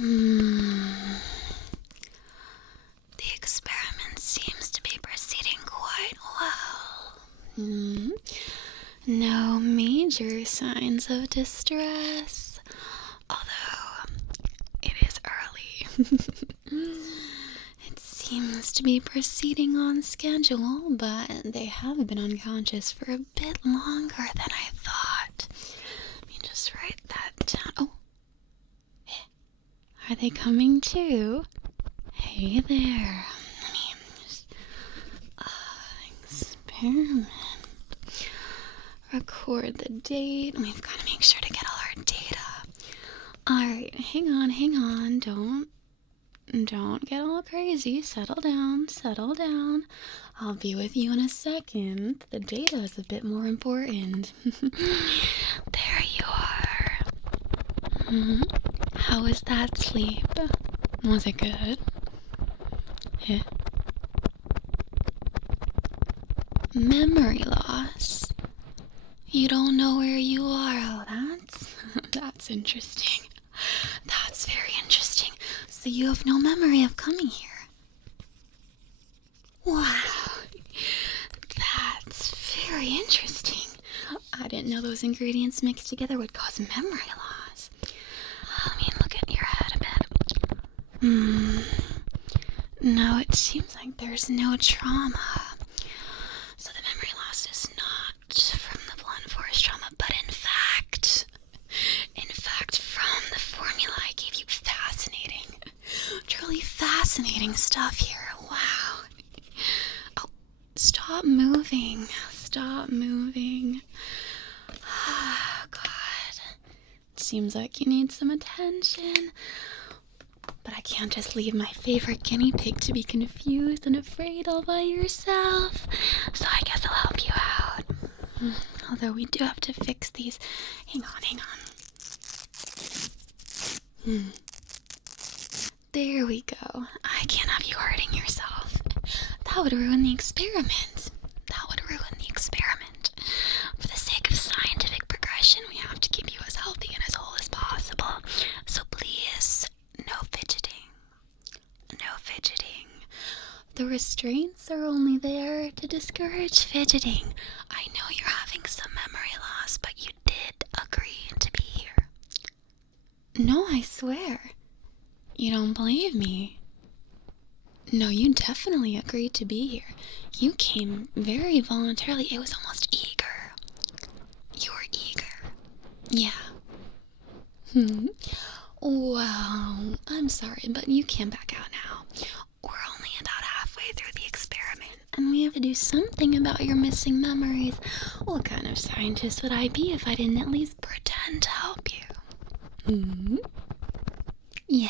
The experiment seems to be proceeding quite well. No major signs of distress, although it is early. It seems to be proceeding on schedule, but they have been unconscious for a bit longer than I thought. Let me just write that down. Oh, are they coming too? Hey there. Let me just experiment. Record the date. We've got to make sure to get all our data. Alright, hang on. Don't get all crazy. Settle down. I'll be with you in a second. The data is a bit more important. There you are. How was that sleep? Was it good? Yeah. Memory loss. You don't know where you are. Oh, that's interesting. That's very interesting. So you have no memory of coming here. Wow. That's very interesting. I didn't know those ingredients mixed together would cause memory loss. Let me look at your head a bit. No, it seems like there's no trauma. So the memory loss is not from the blunt force trauma, but in fact from the formula I gave you. Truly fascinating stuff here. Wow. Oh, stop moving. Oh, God. It seems like you need some attention. But I can't just leave my favorite guinea pig to be confused and afraid all by yourself. So I guess I'll help you out. Although we do have to fix these. Hang on. There we go. I can't have you hurting yourself. That would ruin the experiment. For the sake of scientific progression, we have to keep you as healthy and as whole as possible. So please, no fidgeting. The restraints are only there to discourage fidgeting. I know you're having some memory loss, but you did agree to be here. No, I swear. You don't believe me? No, you definitely agreed to be here. You came very voluntarily. It was almost eager. You were eager. Yeah. Well, I'm sorry, but you can back out now. We're only about halfway through the experiment, and we have to do something about your missing memories. What kind of scientist would I be if I didn't at least pretend to help you? Yeah.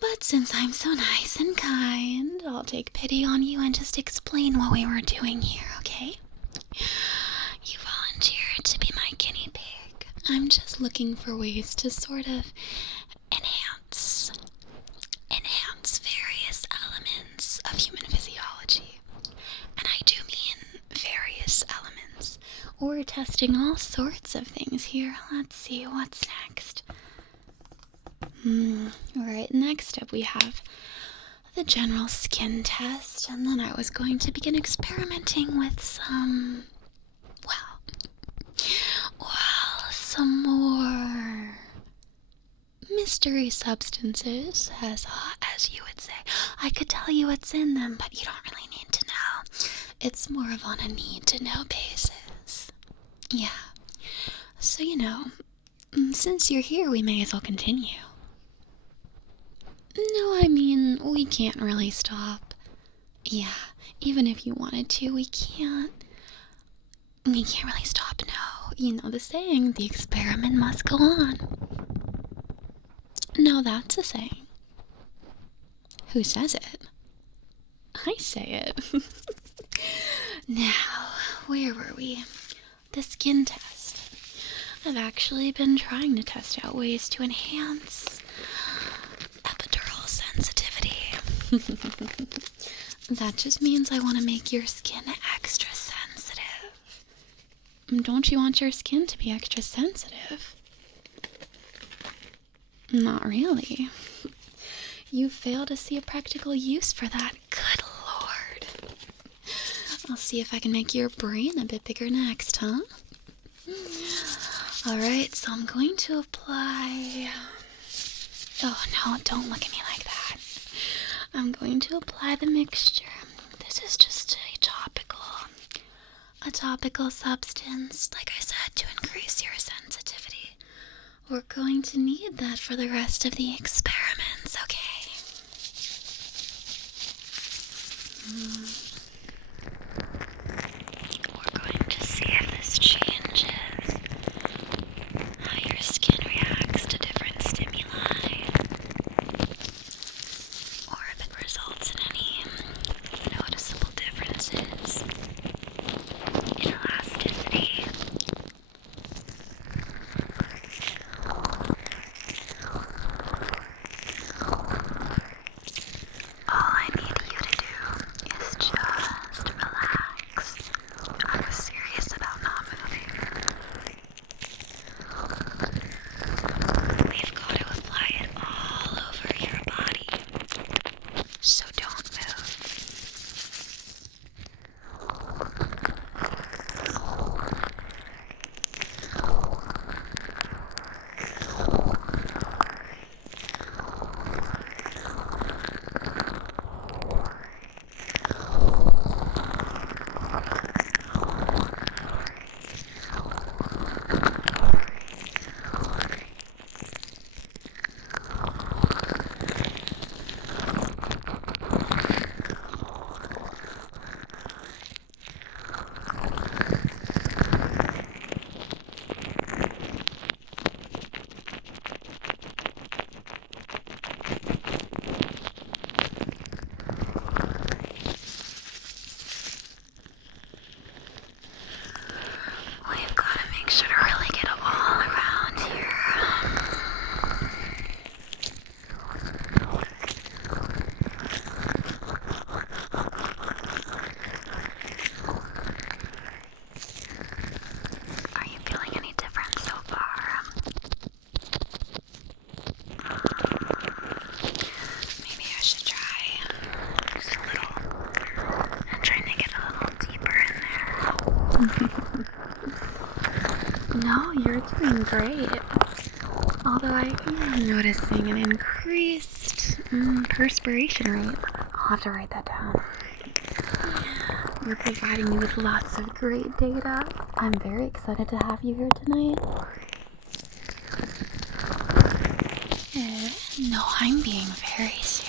But since I'm so nice and kind, I'll take pity on you and just explain what we were doing here, okay? You volunteered to be my guinea pig. I'm just looking for ways to sort of enhance various elements of human physiology. And I do mean various elements. We're testing all sorts of things here. Let's see, what's next? Alright, next up we have the general skin test, and then I was going to begin experimenting with some more mystery substances, as you would say. I could tell you what's in them, but you don't really need to know. It's more of on a need-to-know basis. Yeah. So, since you're here, we may as well continue. No, I mean, we can't really stop. Yeah, even if you wanted to, we can't. We can't really stop, no. You know the saying, the experiment must go on. No, that's a saying. Who says it? I say it. Now, where were we? The skin test. I've actually been trying to test out ways to enhance epidural sensitivity. That just means I want to make your skin extra sensitive. Don't you want your skin to be extra sensitive? Not really. You fail to see a practical use for that. Good lord. I'll see if I can make your brain a bit bigger next, huh? Alright, so I'm going to apply... Oh no, don't look at me like that. I'm going to apply the mixture. This is just a topical substance, like I said, to increase your sensitivity. We're going to need that for the rest of the experiments, okay? We're going to see if this changes how your skin reacts to different stimuli, or if it results in any noticeable differences in elasticity. All I need you to do is just relax. I'm serious about not moving. We've got to apply it all over your body, so don't move. We've got to make sure to really get it all around here. Are you feeling any different so far? Maybe I should try just a little, and try to get a little deeper in there. No, you're doing great. Although I am noticing an increased perspiration rate. I'll have to write that down. You're providing me with lots of great data. I'm very excited to have you here tonight. No, I'm being very serious.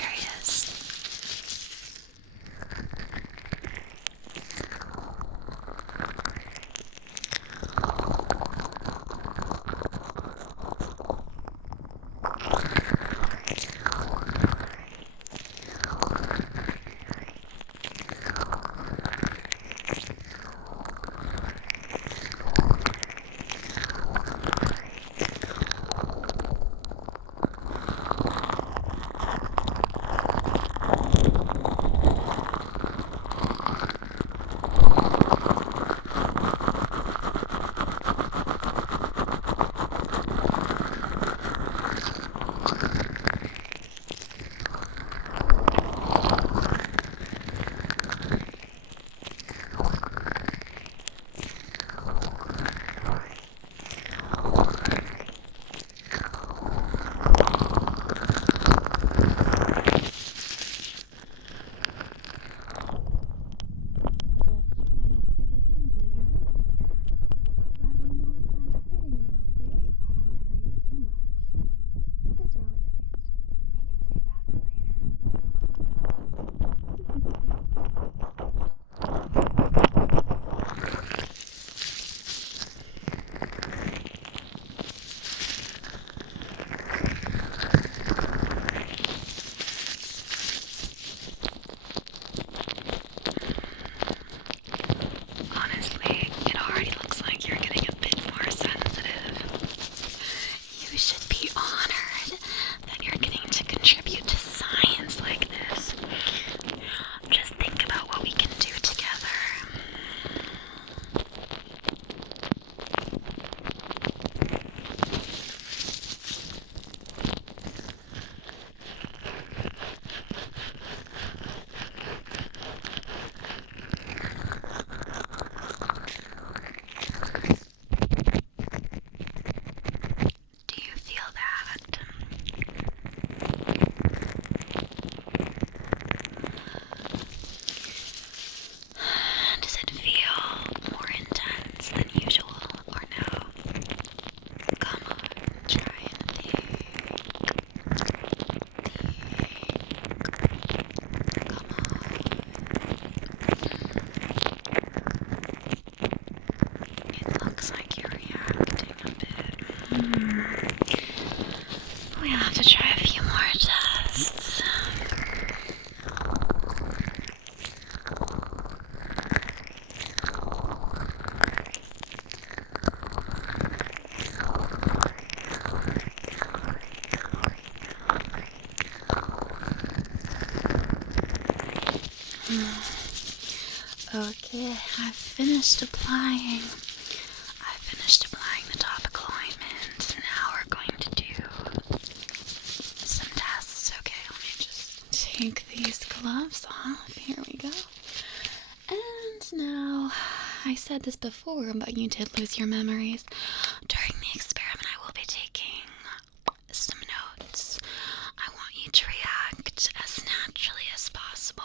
have to try a few more tests. Okay, I've finished applying the topical ointment. Now we're going to do some tests. Okay, let me just take these gloves off. Here we go. And now, I said this before, but you did lose your memories. During the experiment, I will be taking some notes. I want you to react as naturally as possible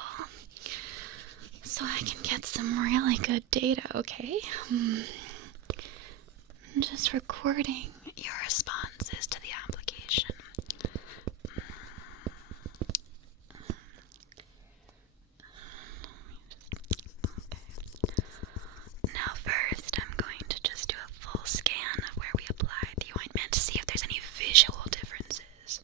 so I can get some really good data, okay? I'm just recording your responses to the application. Now first, I'm going to just do a full scan of where we applied the ointment to see if there's any visual differences.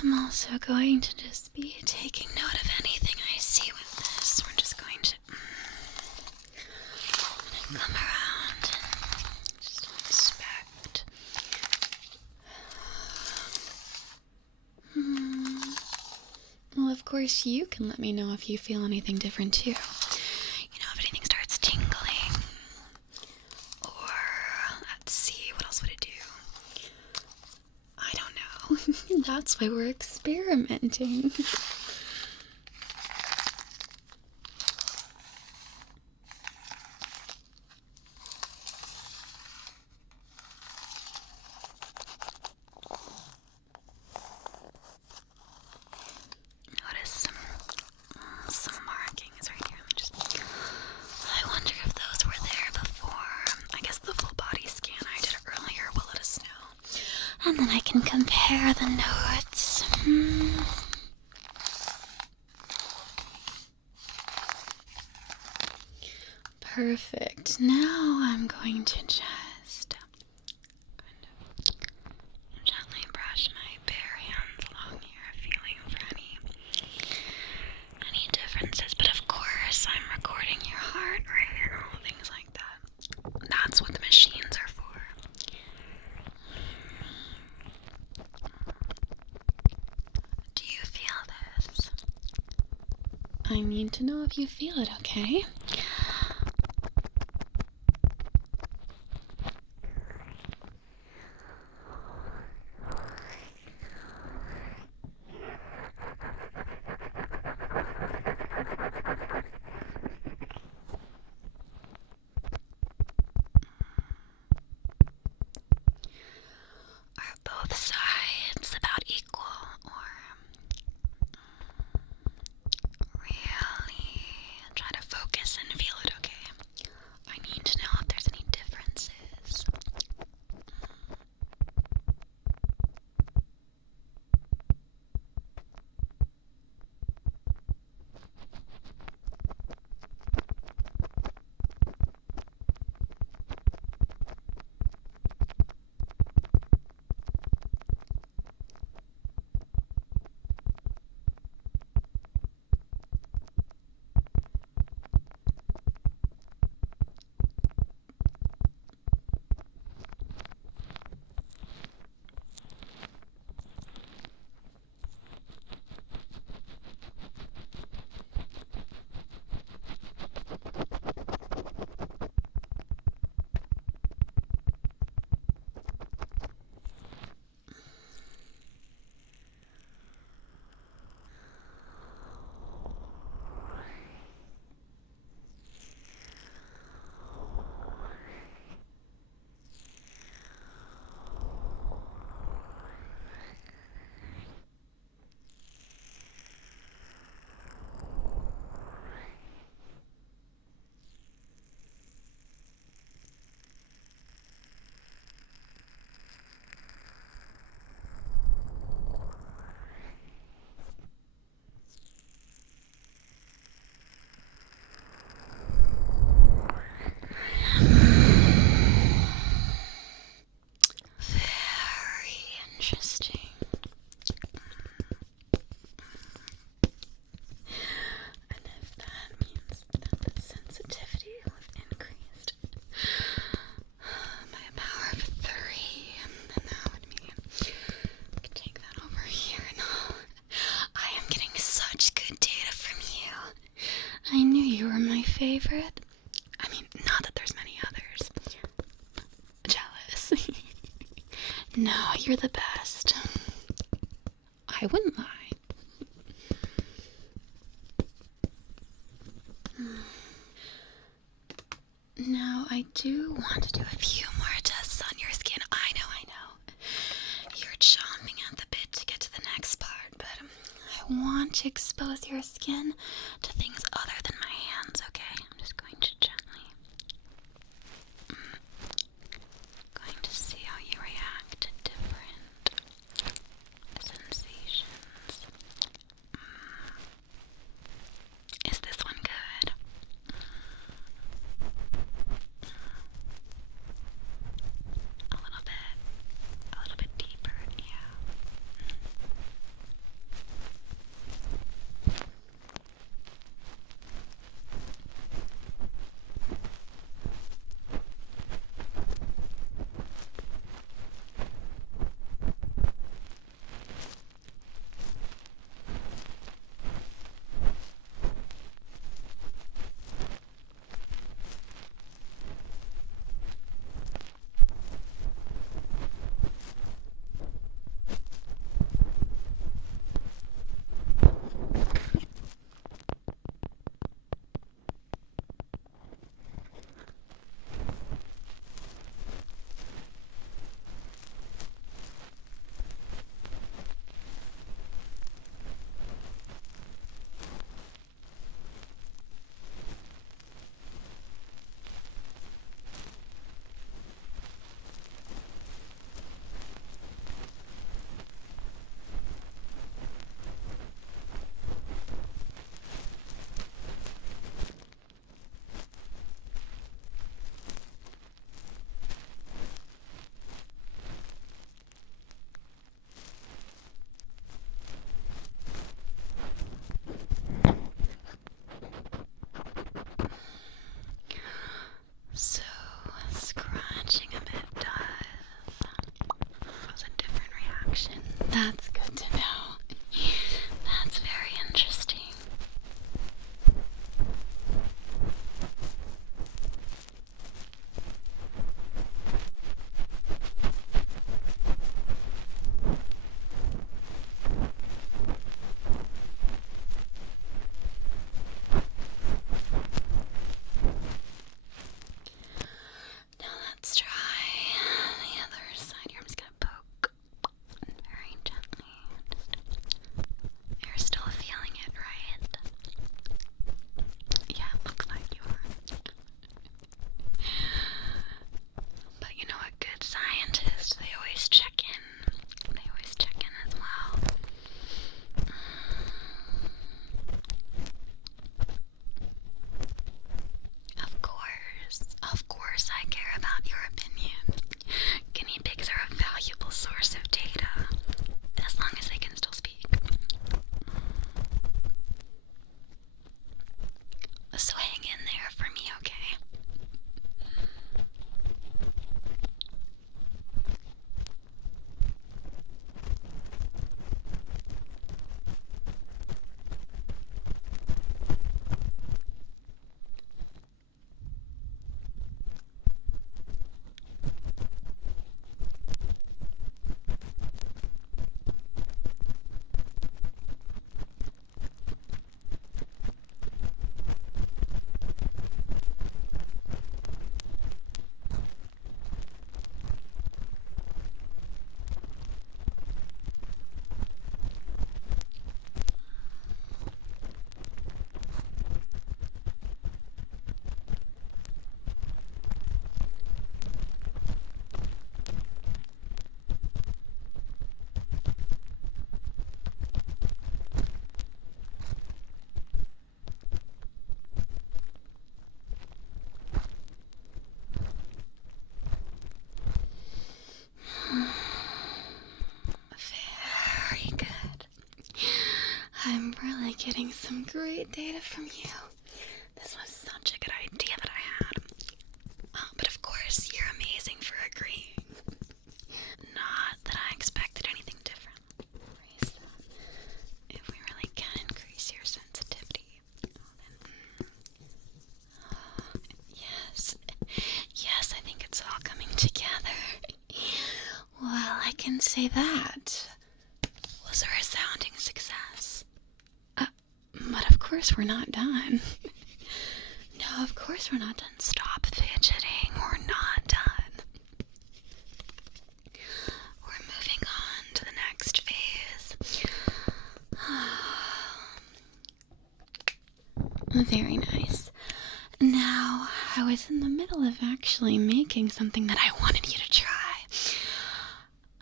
I'm also going to just be taking note of anything I see with this. We're just going to come around and just inspect. Well, of course, you can let me know if you feel anything different too. If anything starts tingling. Or, let's see, what else would it do? I don't know. That's why we're experimenting. Notice some markings right here. I wonder if those were there before. I guess the full body scan I did earlier will let us know. And then I can compare the notes. Perfect. Now I'm going to just gently brush my bare hands along here, feeling for any differences. But of course, I'm recording your heart rate and all things like that. That's what the machines are for. Do you feel this? I need to know if you feel it, okay? Are both sides about equal, or really try to focus and feel it, okay? I need to know if there's any differences. favorite? I mean, not that there's many others. Jealous. No, you're the best. I wouldn't lie. Now, I do want to do a few more tests on your skin. I know. You're chomping at the bit to get to the next part, but I want to expose your skin to things other than my hands, okay? I'm just going to gently... going to see how you react to different sensations. Is this one good? A little bit deeper, yeah. So, scratching a bit does cause a different reaction. That's good to know. That's very interesting. Now let's try the other side here. I'm just gonna poke very gently. You're still feeling it, right? Yeah, it looks like you are. But you know, a good scientist, they always check in. They always check in as well. Of course I care about your opinion. Guinea pigs are a valuable source of data, as long as they can still speak. So hang in there for me, okay? Very good. I'm really getting some great data from you. This was such a good idea that I had. But of course, you're amazing for agreeing. Not that I expected anything different. If we really can increase your sensitivity, then can say that was a resounding success. But of course we're not done. No, of course we're not done. Stop fidgeting. We're not done. We're moving on to the next phase. Very nice. Now, I was in the middle of actually making something that I wanted you to try.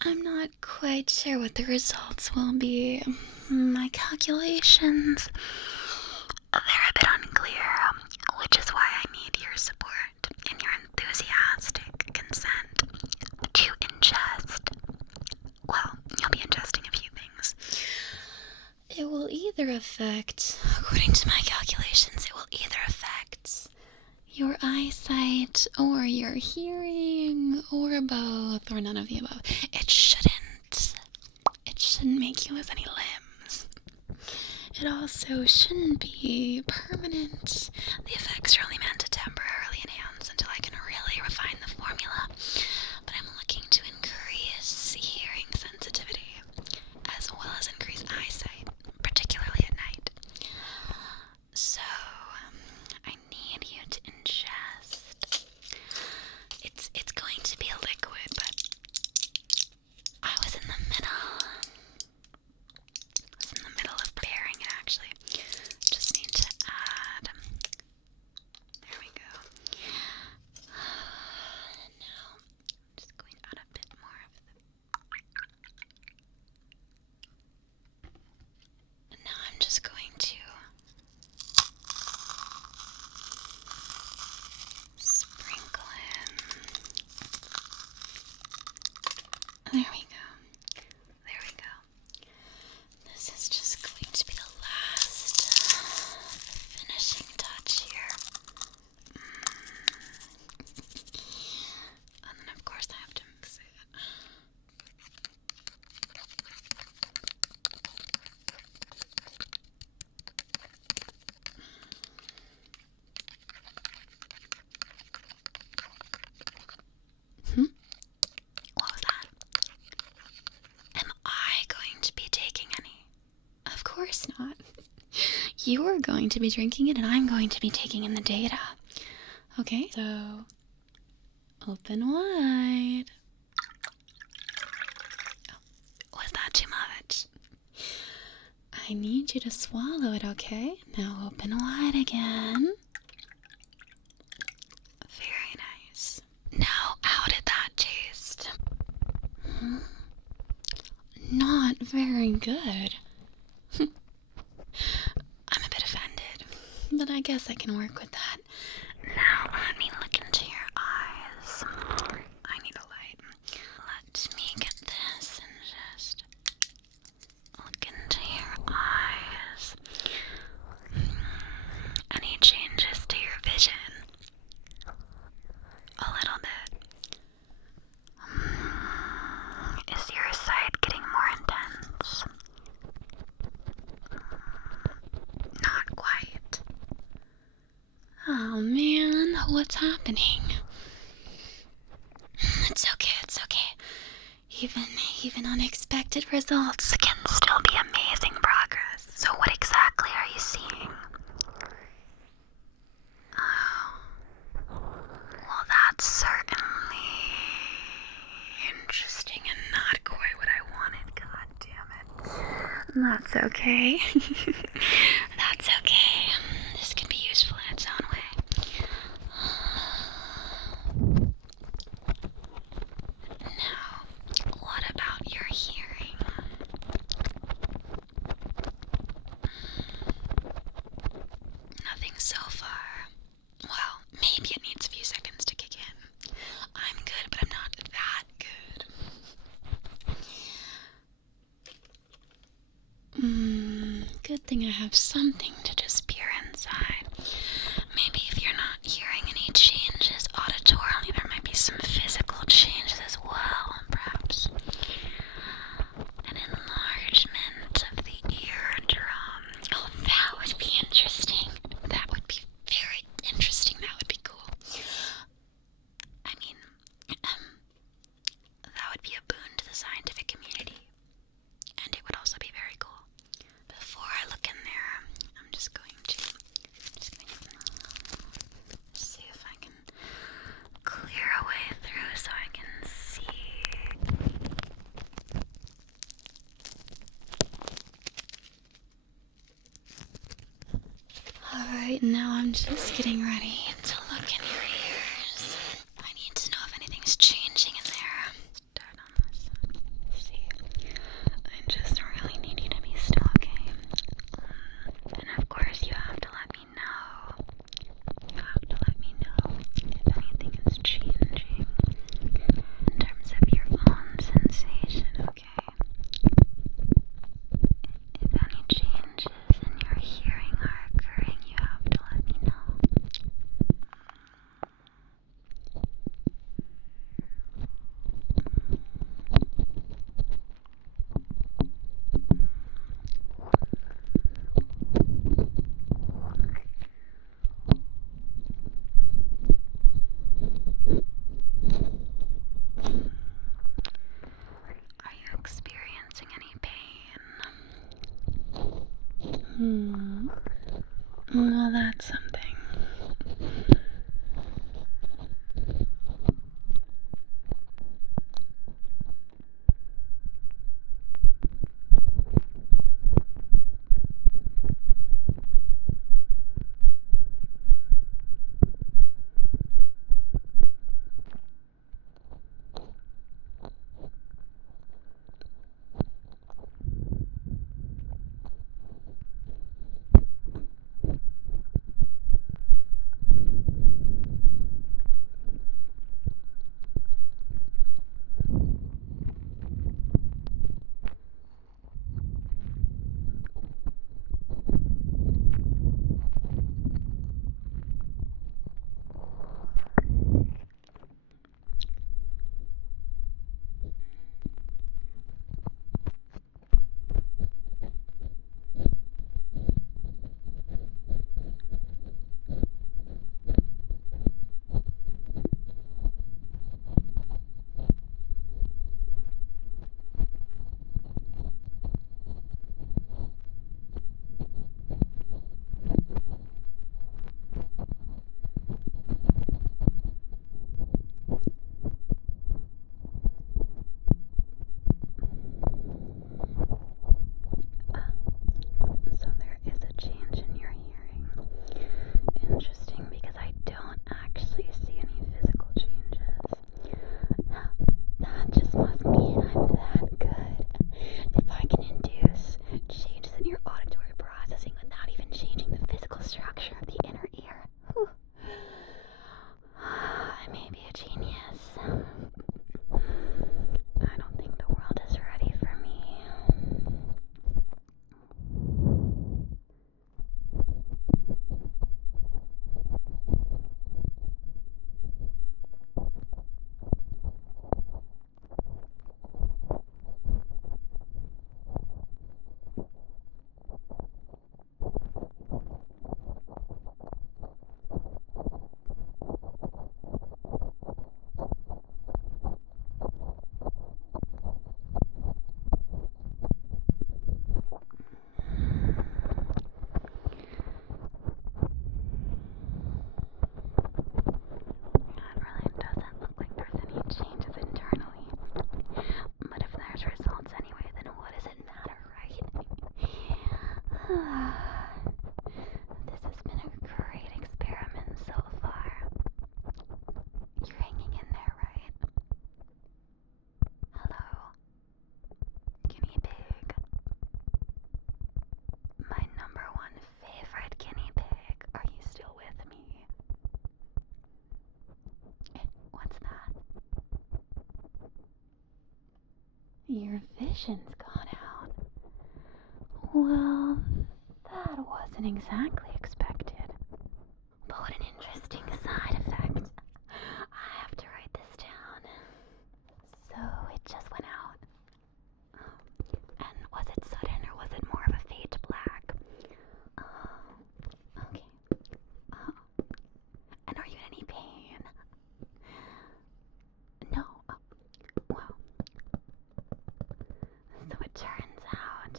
I'm not quite sure what the results will be. My calculations, they're a bit unclear, which is why I need your support and your enthusiastic consent to ingest. Well, you'll be ingesting a few things. It will either affect, according to my calculations, it will either affect your eyesight or your hearing or both or none of the above. It shouldn't make you lose any limbs. It also shouldn't be permanent. The effects are only meant to temporarily enhance until I can really refine the formula. But I'm looking to increase hearing sensitivity as well as increase eyesight, particularly at night. So, I need you to ingest. It's going to be a liquid, but I was in the middle of preparing it, actually. Just need to add, there we go. Now, I'm just going to add a bit more of the, now I'm just going to sprinkle in. There we go. There we go. This is just going to be the last finishing touch here. And then, of course, I have to mix it. What was that? Am I going to be taking any? Of course not. You're going to be drinking it and I'm going to be taking in the data. Okay, so open wide. Oh, was that too much? I need you to swallow it, okay? Now open wide again. Very nice. Now, how did that taste? Not very good. I'm a bit offended, but I guess I can work with that. Now, let me look into your eyes. I need a light. Let me get this and just look into your eyes. Any changes to your vision? A little bit. Is your sight getting more intense? Not quite. Oh man, what's happening? It's okay, it's okay. Even unexpected results can still be amazing progress. So what exactly are you seeing? Oh, well, that's certainly interesting and not quite what I wanted. God damn it. That's okay. That's okay. This can be useful in its own way. Now, what about your hearing? Nothing so far. Well, maybe it needs a few seconds to kick in. I'm good, but I'm not that good. Good thing I have something to just peer inside. Maybe if you're not hearing any changes auditorily, there might be some physical changes as well, perhaps. An enlargement of the eardrum. Oh, that would be interesting. That would be very interesting. That would be cool. I mean, that would be a boon to the scientific I'm just getting ready to look in your ears. I need to know if anything's changing in there. Start on this side. See, I just really need you to be still, okay? And of course, you have to let me know. You have to let me know if anything is changing in terms of your own sensation, okay? If any changes in your hearing are occurring, you have to let me know. Are you experiencing any pain? Well, that's something. So there is a change in your hearing. Interesting, because I don't actually see any physical changes. That just must mean I'm that good. If I can induce changes in your auditory processing without even changing the physical structure of the inner ear. Whew. I may be a genius. I don't think the world is ready for me. It really doesn't look like there's any changes internally. But if there's results anyway, then what does it matter, right? This has been a great experiment so far. You're hanging in there, right? Hello, guinea pig. My number one favorite guinea pig. Are you still with me? What's that? Your vision's gone out. Well, that wasn't exactly expected. But what an interesting side effect. I have to write this down. So it just went out. And was it sudden or was it more of a fade to black? Oh, okay. Oh. And are you in any pain? No. Oh, well. So it turns out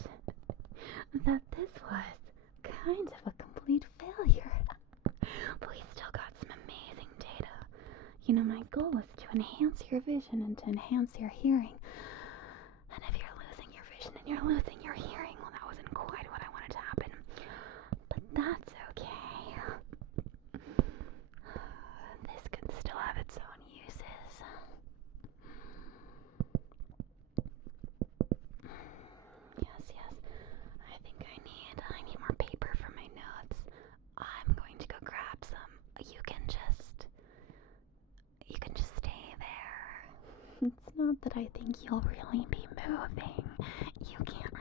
that this was kind of a complete failure. But we still got some amazing data. You know, my goal was to enhance your vision and to enhance your hearing. And if you're losing your vision and you're losing your hearing, well, that wasn't quite what I wanted to happen. But that's okay. Not that I think you'll really be moving. You can't